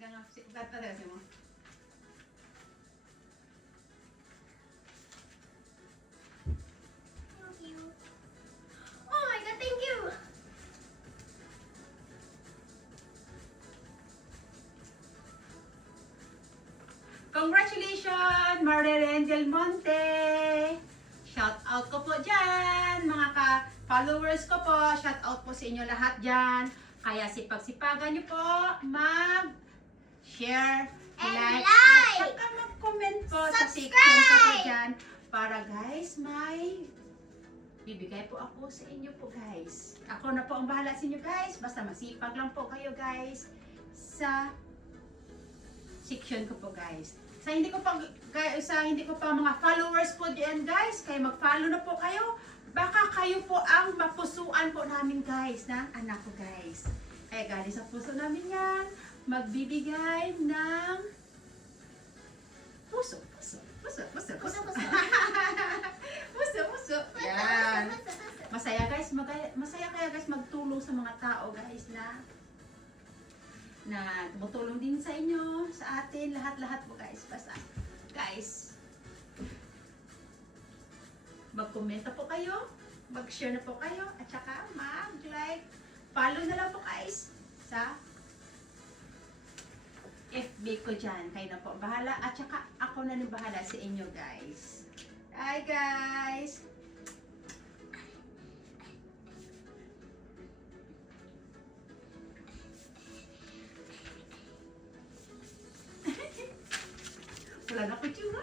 Ganang, tatatasin mo. Thank you. Oh my god, thank you. Congratulations, Marilyn Del Monte! Shout out ko po dyan, mga ka-followers ko po. Shout out po sa inyo lahat dyan. Kaya sipag-sipagan nyo po mag-share, And like, like! at saka mag-comment po sa Subscribe! section ko po dyan. Para guys, may bibigay po ako sa inyo po guys. Ako na po ang bahala sa inyo guys. Basta masipag lang po kayo guys sa section ko po guys. Sa hindi ko pa mga followers po diyan guys, kaya mag-follow na po kayo. Baka kayo po ang mapusuan po namin guys ng anak ko guys. Kaya galing sa puso namin yan, magbibigay ng puso. Puso. Puso. Yan. Masaya kaya guys magtulong sa mga tao guys na tumutulong din sa inyo, sa atin, lahat-lahat po guys. Basta, guys, mag-komenta po kayo, mag-share na po kayo, at saka mag-like, follow na lang po guys sa FB ko dyan. Kayo na po ang bahala, at saka ako na rin bahala sa inyo guys. Hi guys! Wala na ko tsura.